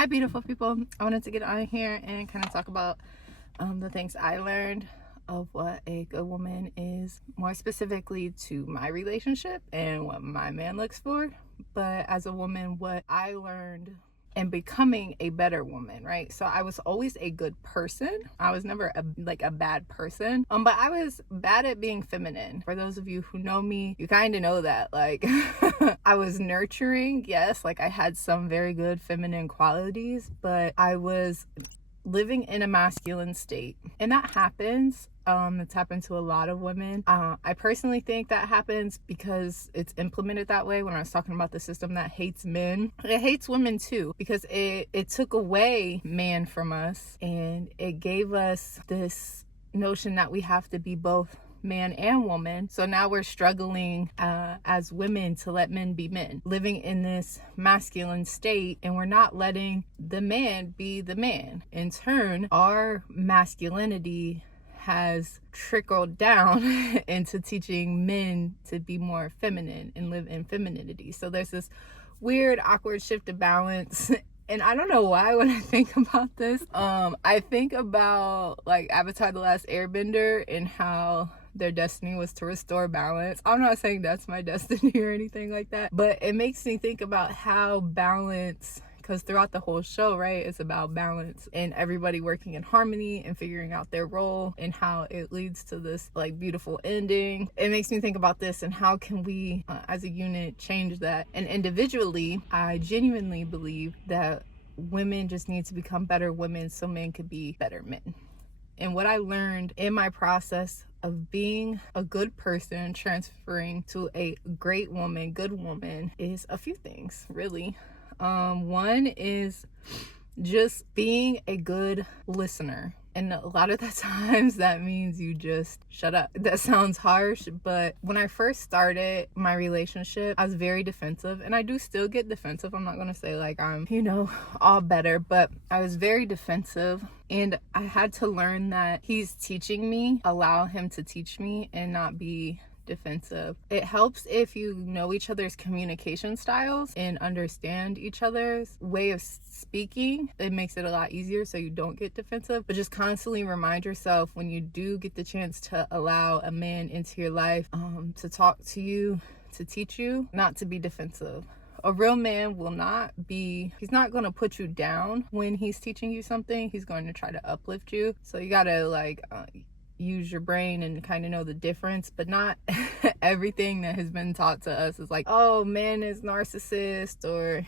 Hi, beautiful people. I wanted to get on here and kind of talk about the things I learned of what a good woman is, more specifically to my relationship and what my man looks for. But as a woman, what I learned and becoming a better woman, right? So I was always a good person. I was never a bad person. But I was bad at being feminine. For those of you who know me, you kind of know that. Like I was nurturing, yes, like I had some very good feminine qualities, but I was living in a masculine state. And that happens. It's happened to a lot of women. I personally think that happens because it's implemented that way. When I was talking about the system that hates men, it hates women too, because it took away man from us, and it gave us this notion that we have to be both man and woman. So now we're struggling as women to let men be men, living in this masculine state, and we're not letting the man be the man. In turn, our masculinity has trickled down into teaching men to be more feminine and live in femininity. So there's this weird, awkward shift of balance. And I don't know why when I think about this, I think about like Avatar: The Last Airbender and how their destiny was to restore balance. I'm not saying that's my destiny or anything like that, but it makes me think about how balance, because throughout the whole show, right, it's about balance and everybody working in harmony and figuring out their role, and how it leads to this like beautiful ending. It makes me think about this and how can we as a unit change that. And individually, I genuinely believe that women just need to become better women so men could be better men. And what I learned in my process of being a good person, transferring to a great woman, good woman, is a few things, really. One is just being a good listener. And a lot of the times that means you just shut up. That sounds harsh, but when I first started my relationship, I was very defensive, and I do still get defensive. I'm not going to say like I'm, all better, but I was very defensive, and I had to learn that he's teaching me, allow him to teach me and not be defensive. It helps if you know each other's communication styles and understand each other's way of speaking. It makes it a lot easier so you don't get defensive. But just constantly remind yourself when you do get the chance to allow a man into your life, to talk to you, to teach you, not to be defensive. A real man will not be, he's not going to put you down when he's teaching you something. He's going to try to uplift you. So you got to use your brain and kind of know the difference, but not everything that has been taught to us is like, oh, man is narcissist, or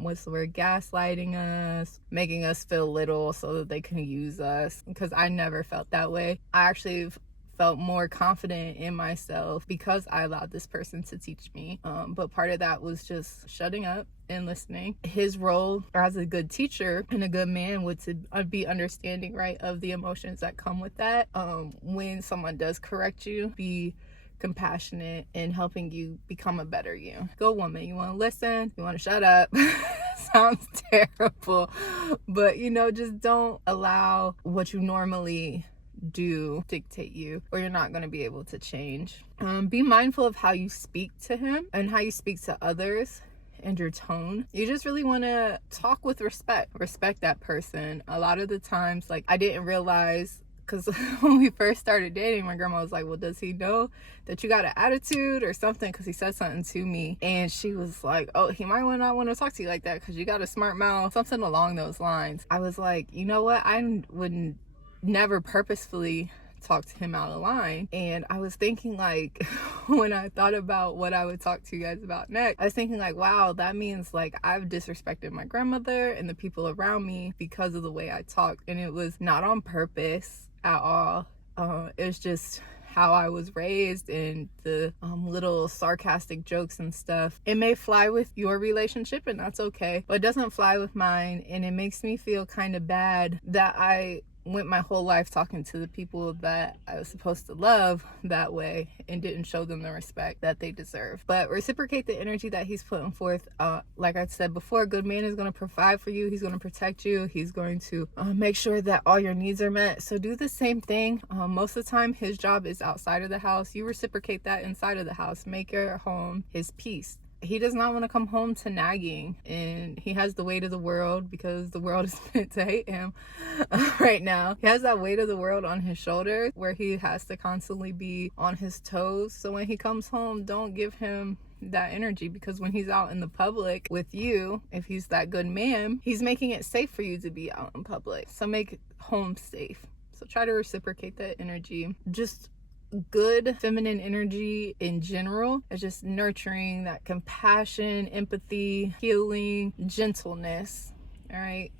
what's the word, gaslighting us, making us feel little so that they can use us. Because I never felt that way. I actually felt more confident in myself because I allowed this person to teach me. But part of that was just shutting up and listening. His role as a good teacher and a good man would to be understanding, right, of the emotions that come with that. When someone does correct you, be compassionate and helping you become a better you. Go woman, you want to listen, you want to shut up. Sounds terrible, but just don't allow what you normally do dictate you, or you're not going to be able to change. Be mindful of how you speak to him and how you speak to others, and your tone. You just really want to talk with respect that person. A lot of the times, like, I didn't realize, because when we first started dating, my grandma was like, well, does he know that you got an attitude or something? Because he said something to me, and she was like, oh, he might not want to talk to you like that because you got a smart mouth, something along those lines. I was like, you know what, I wouldn't never purposefully talk to him out of line. And I was thinking, like, when I thought about what I would talk to you guys about next, I was thinking like, wow, that means like I've disrespected my grandmother and the people around me because of the way I talked. And it was not on purpose at all. It's just how I was raised, and the little sarcastic jokes and stuff. It may fly with your relationship, and that's okay, but it doesn't fly with mine. And it makes me feel kind of bad that I went my whole life talking to the people that I was supposed to love that way and didn't show them the respect that they deserve. But reciprocate the energy that he's putting forth. Like I said before, a good man is going to provide for you. He's going to protect you. He's going to make sure that all your needs are met. So do the same thing. Most of the time, his job is outside of the house. You reciprocate that inside of the house. Make your home his peace. he does not want to come home to nagging, and he has the weight of the world because the world is meant to hate him right now. He has that weight of the world on his shoulders where he has to constantly be on his toes. So when he comes home, don't give him that energy, because when he's out in the public with you, if he's that good man, he's making it safe for you to be out in public. So make home safe. So try to reciprocate that energy. Just good feminine energy in general is just nurturing, that compassion, empathy, healing, gentleness. All right.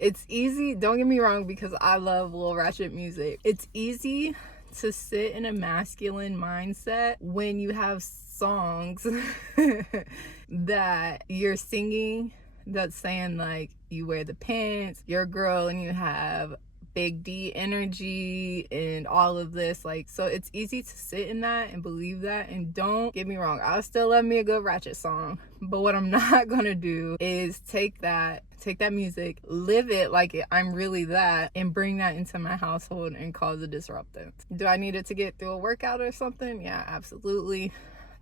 It's easy, don't get me wrong, because I love little ratchet music. It's easy to sit in a masculine mindset when you have songs that you're singing that's saying like you wear the pants, you're a girl, and you have big D energy and all of this. Like, so it's easy to sit in that and believe that. And don't get me wrong, I still love me a good ratchet song, but what I'm not gonna do is take that music, live it like I'm really that, and bring that into my household and cause a disruption. Do I need it to get through a workout or something? Yeah, absolutely.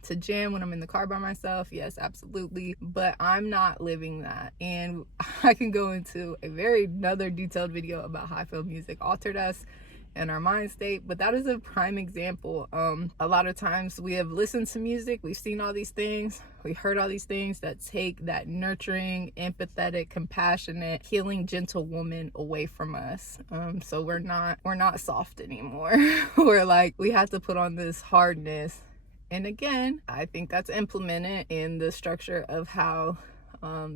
To jam when I'm in the car by myself? Yes, absolutely. But I'm not living that. And I can go into another detailed video about how I feel music altered us and our mind state, but that is a prime example. A lot of times we have listened to music, we've seen all these things, we heard all these things that take that nurturing, empathetic, compassionate, healing, gentle woman away from us. So we're not soft anymore. We're like, we have to put on this hardness. And again, I think that's implemented in the structure of how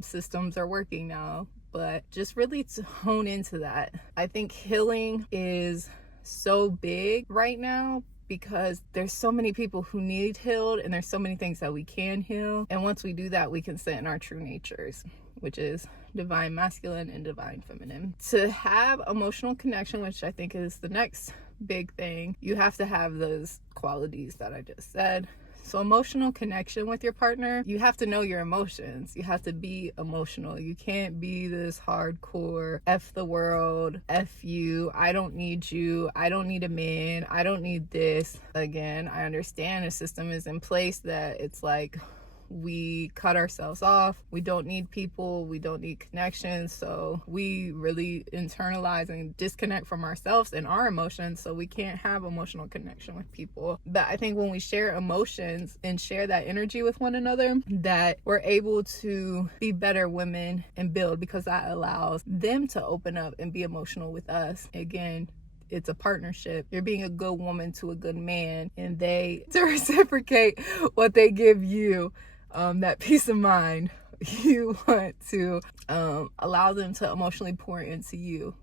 systems are working now. But just really to hone into that. I think healing is so big right now because there's so many people who need healed, and there's so many things that we can heal. And once we do that, we can sit in our true natures, which is divine masculine and divine feminine. To have emotional connection, which I think is the next big thing, you have to have those qualities that I just said. So emotional connection with your partner, you have to know your emotions. You have to be emotional. You can't be this hardcore F the world, F you, I don't need you, I don't need a man, I don't need this. Again, I understand a system is in place that it's like we cut ourselves off, we don't need people, we don't need connections, so we really internalize and disconnect from ourselves and our emotions, so we can't have emotional connection with people. But I think when we share emotions and share that energy with one another, that we're able to be better women and build, because that allows them to open up and be emotional with us. Again, it's a partnership. You're being a good woman to a good man, and they to reciprocate what they give you, that peace of mind. You want to allow them to emotionally pour into you,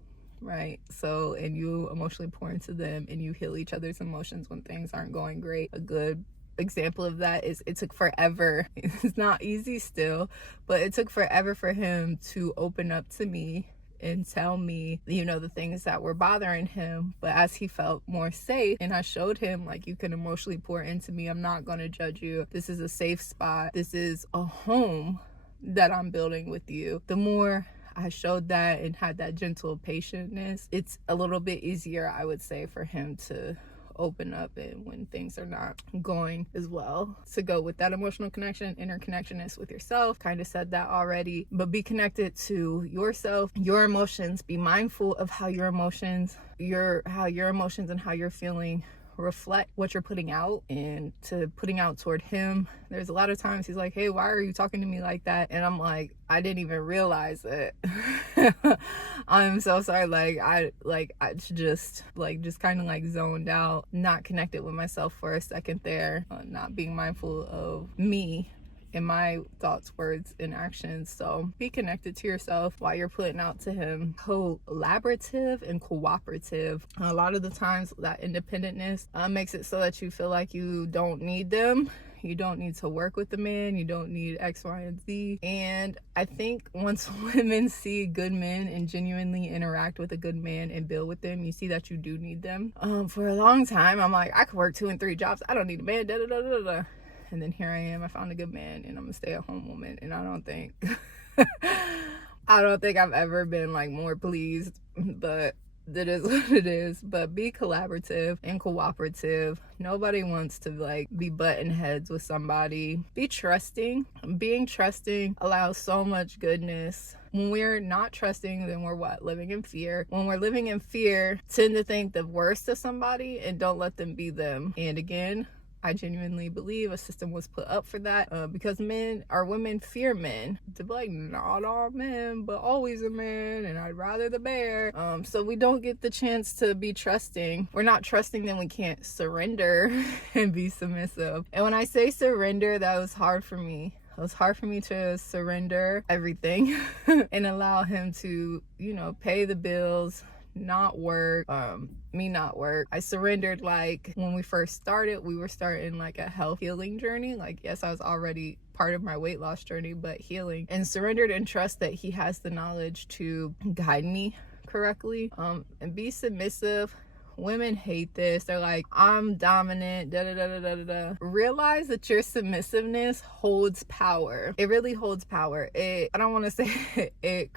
right? So, and you emotionally pour into them, and you heal each other's emotions when things aren't going great. A good example of that is it took forever. It's not easy still, but it took forever for him to open up to me and tell me, the things that were bothering him. But as he felt more safe, and I showed him, like, you can emotionally pour into me, I'm not going to judge you, this is a safe spot, this is a home that I'm building with you. The more I showed that and had that gentle patientness, it's a little bit easier, I would say, for him to open up, and when things are not going as well, to go with that emotional connection. Interconnectedness with yourself, kind of said that already, but be connected to yourself, your emotions. Be mindful of how your emotions and how you're feeling reflect what you're putting out, and to putting out toward him. There's a lot of times he's like, hey, why are you talking to me like that? And I'm like, I didn't even realize it. I'm so sorry. I just kind of like zoned out, not connected with myself for a second there, not being mindful of me in my thoughts, words, and actions. So be connected to yourself while you're putting out to him. Collaborative and cooperative. A lot of the times that independentness makes it so that you feel like you don't need them. You don't need to work with the man. You don't need X, Y, and Z. And I think once women see good men and genuinely interact with a good man and build with them, you see that you do need them. For a long time, I'm like, I could work 2 and 3 jobs. I don't need a man. Da da da da da. And then here I am, I found a good man, and I'm a stay-at-home woman, and I don't think I've ever been like more pleased. But that is what it is. But be collaborative and cooperative. Nobody wants to like be butting heads with somebody. Be trusting. Being trusting allows so much goodness. When we're not trusting, then we're what? Living in fear. When we're living in fear, tend to think the worst of somebody and don't let them be them. And again, I genuinely believe a system was put up for that because women fear men. To be like, not all men, but always a man, and I'd rather the bear. So we don't get the chance to be trusting. We're not trusting, then we can't surrender and be submissive. And when I say surrender, that was hard for me. It was hard for me to surrender everything and allow him to, pay the bills, not work, me not work. I surrendered. Like when we first started, we were starting like a health healing journey. Like, yes, I was already part of my weight loss journey, but healing, and surrendered and trust that he has the knowledge to guide me correctly, and be submissive. Women hate this. They're like, I'm dominant, da da da da da da. Realize that your submissiveness holds power. It really holds power. I don't want to say it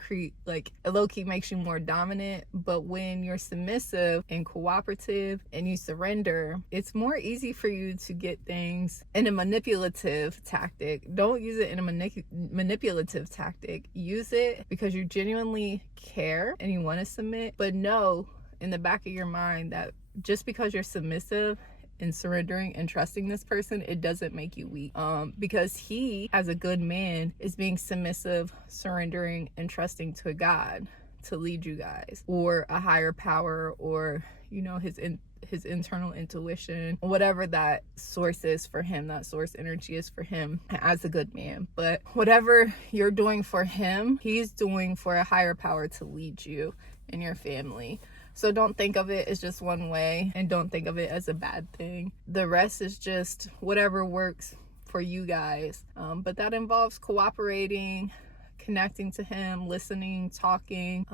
low-key makes you more dominant, but when you're submissive and cooperative and you surrender, it's more easy for you to get things in a manipulative tactic. Don't use it in a manipulative tactic. Use it because you genuinely care and you want to submit, but know in the back of your mind that just because you're submissive and surrendering and trusting this person, it doesn't make you weak. Because he, as a good man, is being submissive, surrendering, and trusting to God to lead you guys, or a higher power, or his internal intuition, whatever that source is for him, that source energy is for him as a good man. But whatever you're doing for him, he's doing for a higher power to lead you and your family. So don't think of it as just one way, and don't think of it as a bad thing. The rest is just whatever works for you guys. But that involves cooperating, connecting to him, listening, talking,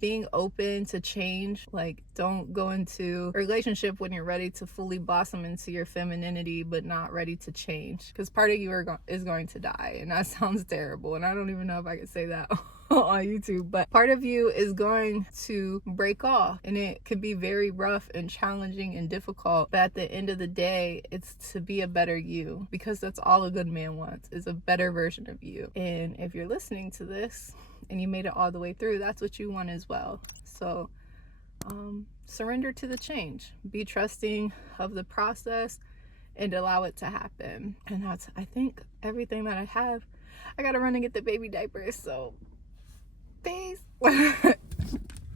being open to change. Like, don't go into a relationship when you're ready to fully blossom into your femininity but not ready to change, because part of you is going to die, and that sounds terrible, and I don't even know if I could say that on YouTube, but part of you is going to break off, and it could be very rough and challenging and difficult, but at the end of the day, it's to be a better you, because that's all a good man wants, is a better version of you. And if you're listening to this and you made it all the way through, that's what you want as well. So surrender to the change, be trusting of the process, and allow it to happen. And that's, I think, everything that I have. I gotta run and get the baby diapers, so peace.